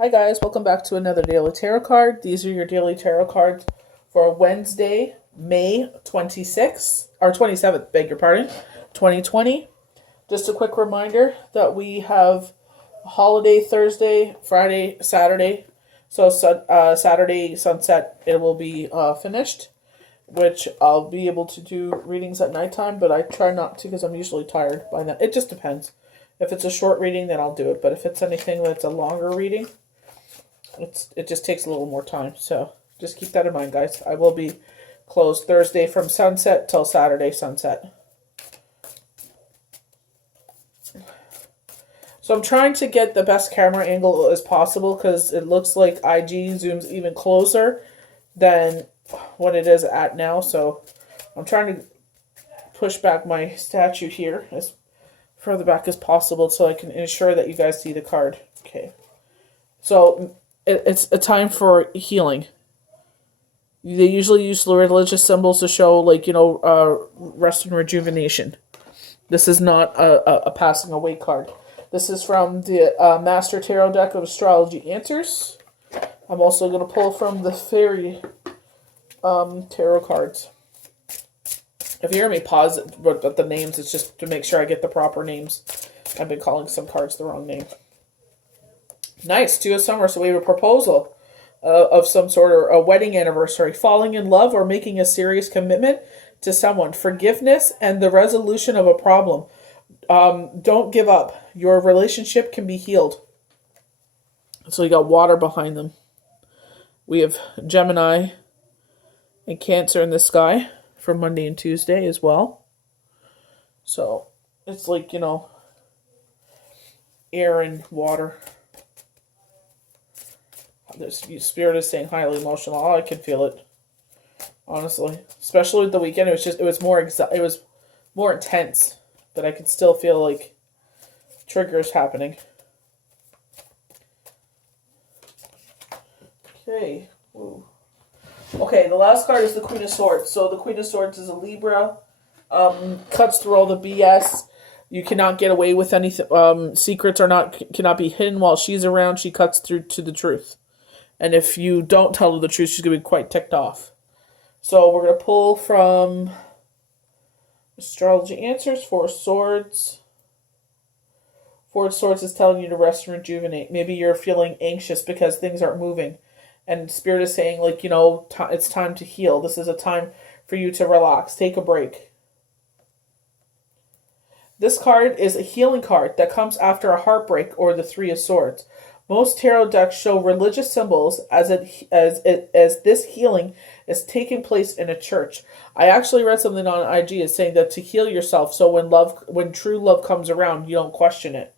Hi guys, welcome back to another daily tarot card. These are your daily tarot cards for Wednesday, May 26th, or 27th, beg your pardon, 2020. Just a quick reminder that we have holiday Thursday, Friday, Saturday. So Saturday sunset, it will be finished, which I'll be able to do readings at nighttime, but I try not to because I'm usually tired by then. It just depends. If it's a short reading, then I'll do it. But if it's anything that's a longer reading, it just takes a little more time. So just keep that in mind, guys. I will be closed Thursday from sunset till Saturday sunset. So I'm trying to get the best camera angle as possible because it looks like IG zooms even closer than what it is at now. So I'm trying to push back my statue here as further back as possible so I can ensure that you guys see the card. Okay. So it's a time for healing. They usually use the religious symbols to show, like, rest and rejuvenation. This is not a passing away card. This is from the Master Tarot deck of Astrology Answers. I'm also going to pull from the Fairy tarot cards. If you hear me pause but the names, it's just to make sure I get the proper names. I've been calling some cards the wrong name. Nice, Two of Summer. So we have a proposal of some sort, or a wedding anniversary, falling in love, or making a serious commitment to someone, forgiveness, and the resolution of a problem. Don't give up. Your relationship can be healed. So you got water behind them. We have Gemini and Cancer in the sky for Monday and Tuesday as well. So it's like, air and water. This spirit is saying highly emotional. Oh, I can feel it, honestly. Especially with the weekend, it was more intense, but I can still feel like triggers happening. Okay. Ooh. Okay, the last card is the Queen of Swords. So the Queen of Swords is a Libra. Cuts through all the BS. You cannot get away with anything. Secrets cannot be hidden while she's around. She cuts through to the truth. And if you don't tell her the truth, she's going to be quite ticked off. So we're going to pull from Astrology Answers, Four of Swords. Four of Swords is telling you to rest and rejuvenate. Maybe you're feeling anxious because things aren't moving. And Spirit is saying, it's time to heal. This is a time for you to relax. Take a break. This card is a healing card that comes after a heartbreak, or the Three of Swords. Most tarot decks show religious symbols as this healing is taking place in a church. I actually read something on IG is saying that to heal yourself, so when true love comes around, you don't question it.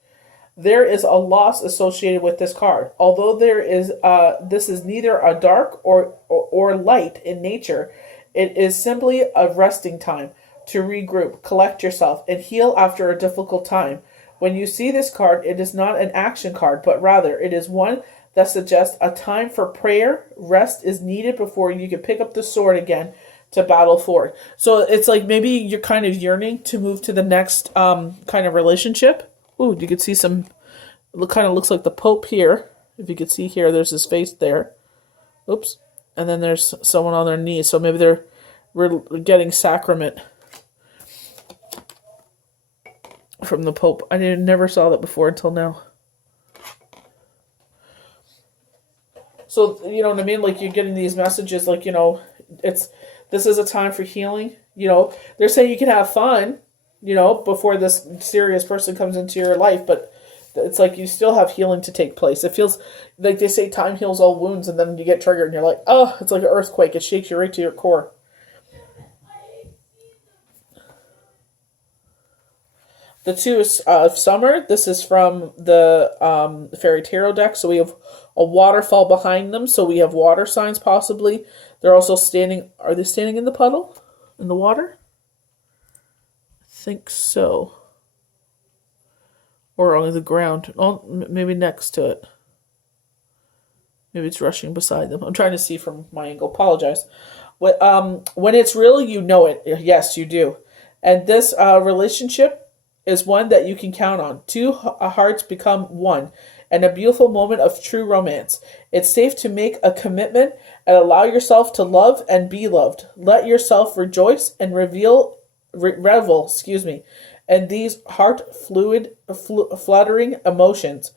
There is a loss associated with this card. Although this is neither a dark or light in nature, it is simply a resting time to regroup, collect yourself, and heal after a difficult time. When you see this card, it is not an action card, but rather it is one that suggests a time for prayer. Rest is needed before you can pick up the sword again to battle forward. So it's like maybe you're kind of yearning to move to the next kind of relationship. Ooh, you could see some, it kind of looks like the Pope here. If you could see here, there's his face there. Oops. And then there's someone on their knees. So maybe they're getting sacrament from the Pope. I never saw that before until now. So, you know what I mean? Like, you're getting these messages, like, this is a time for healing. They're saying you can have fun, before this serious person comes into your life, but it's like you still have healing to take place. It feels like they say time heals all wounds, and then you get triggered and you're like, oh, it's like an earthquake. It shakes you right to your core. The Two of Summer, this is from the Fairy Tarot deck. So we have a waterfall behind them. So we have water signs possibly. They're also standing, are they standing in the puddle? In the water? I think so. Or on the ground. Oh, maybe next to it. Maybe it's rushing beside them. I'm trying to see from my angle. Apologize. When it's real, you know it. Yes, you do. And this relationship is one that you can count on. Two hearts become one, and a beautiful moment of true romance. It's safe to make a commitment and allow yourself to love and be loved. Let yourself rejoice and revel, and these fluttering emotions.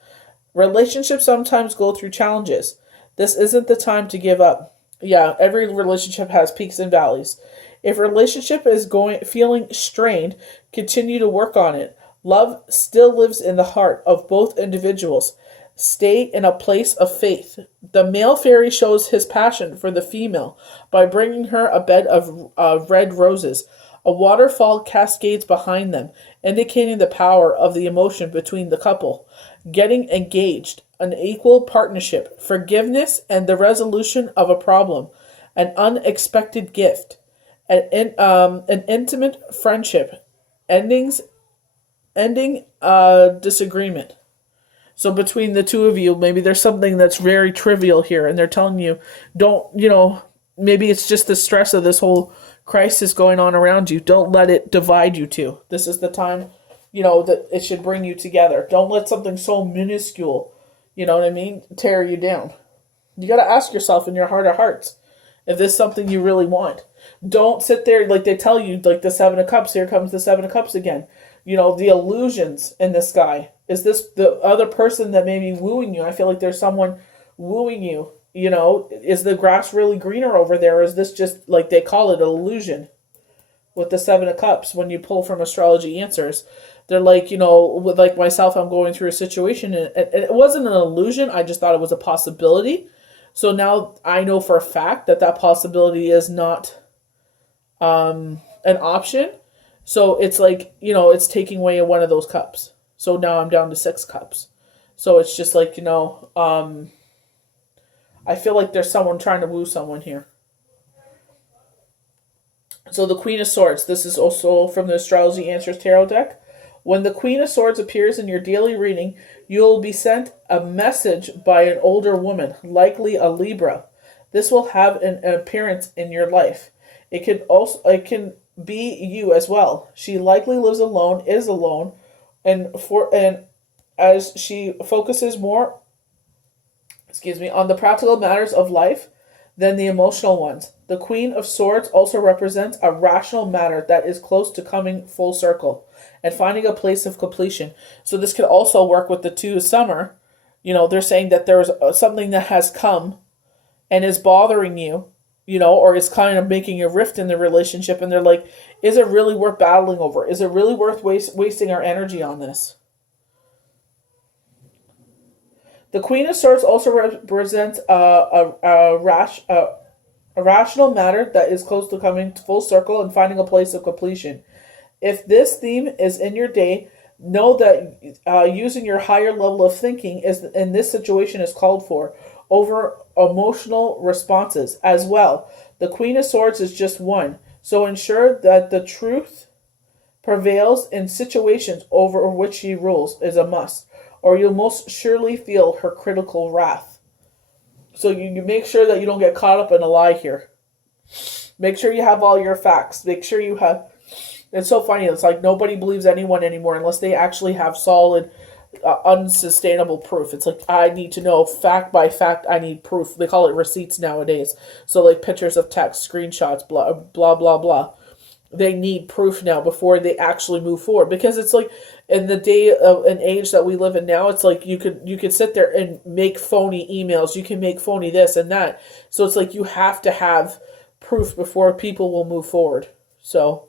Relationships sometimes go through challenges. This isn't the time to give up. Yeah, every relationship has peaks and valleys. If a relationship is feeling strained, continue to work on it. Love still lives in the heart of both individuals. Stay in a place of faith. The male fairy shows his passion for the female by bringing her a bed of red roses. A waterfall cascades behind them, indicating the power of the emotion between the couple. Getting engaged, an equal partnership, forgiveness, and the resolution of a problem, an unexpected gift, an intimate friendship, ending a disagreement. So between the two of you, maybe there's something that's very trivial here, and they're telling you, maybe it's just the stress of this whole crisis going on around you. Don't let it divide you two. This is the time, that it should bring you together. Don't let something so minuscule, tear you down. You got to ask yourself in your heart of hearts if this is something you really want. Don't sit there like they tell you, like the Seven of Cups, here comes the Seven of Cups again. The illusions in the sky. Is this the other person that may be wooing you? I feel like there's someone wooing you. Is the grass really greener over there? Or is this just, like they call it, an illusion? With the Seven of Cups, when you pull from astrology answers, they're like, with like myself, I'm going through a situation, and it wasn't an illusion. I just thought it was a possibility. So now I know for a fact that possibility is not an option. So it's like, it's taking away one of those cups. So now I'm down to 6 cups. So it's just like, I feel like there's someone trying to woo someone here. So the Queen of Swords. This is also from the Astrology Answers Tarot deck. When the Queen of Swords appears in your daily reading, you'll be sent a message by an older woman, likely a Libra. This will have an appearance in your life. It can be you as well. She likely lives alone, is alone, and as she focuses more, on the practical matters of life than the emotional ones. The Queen of Swords also represents a rational matter that is close to coming full circle and finding a place of completion. So this could also work with the Two of Summer. They're saying that there's something that has come and is bothering you, or is kind of making a rift in the relationship, and they're like, is it really worth battling over? Is it really worth wasting our energy on this? The Queen of Swords also represents a rational matter that is close to coming to full circle and finding a place of completion. If this theme is in your day, know that using your higher level of thinking in this situation is called for over emotional responses as well. The Queen of Swords is just one, so ensure that the truth prevails in situations over which she rules is a must, or you'll most surely feel her critical wrath. So you make sure that you don't get caught up in a lie here. Make sure you have all your facts. Make sure you have... It's so funny. It's like nobody believes anyone anymore unless they actually have solid, unsustainable proof. It's like, I need to know fact by fact. I need proof. They call it receipts nowadays. So like pictures of text, screenshots, blah, blah, blah, blah. They need proof now before they actually move forward. Because it's like, in the day of an age that we live in now, it's like you could sit there and make phony emails. You can make phony this and that. So it's like you have to have proof before people will move forward. So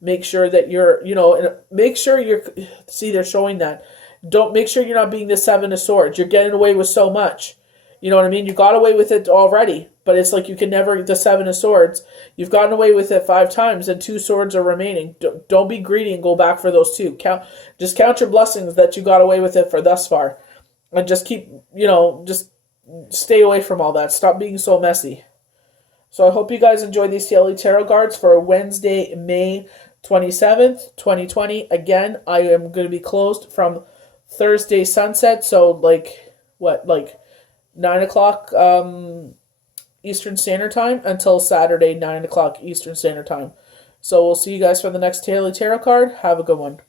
make sure that you're, and make sure see, they're showing that. Don't make sure you're not being the Seven of Swords. You're getting away with so much. You know what I mean? You got away with it already, but it's like you can never, the Seven of Swords, you've gotten away with it 5 times and 2 swords are remaining. Don't be greedy and go back for those 2. Just count your blessings that you got away with it for thus far. And just keep, just stay away from all that. Stop being so messy. So I hope you guys enjoyed these daily tarot cards for Wednesday, May 27th, 2020. Again, I am going to be closed from Thursday sunset, so like 9 o'clock Eastern Standard Time until Saturday 9 o'clock Eastern Standard Time. So we'll see you guys for the next daily tarot card. Have a good one.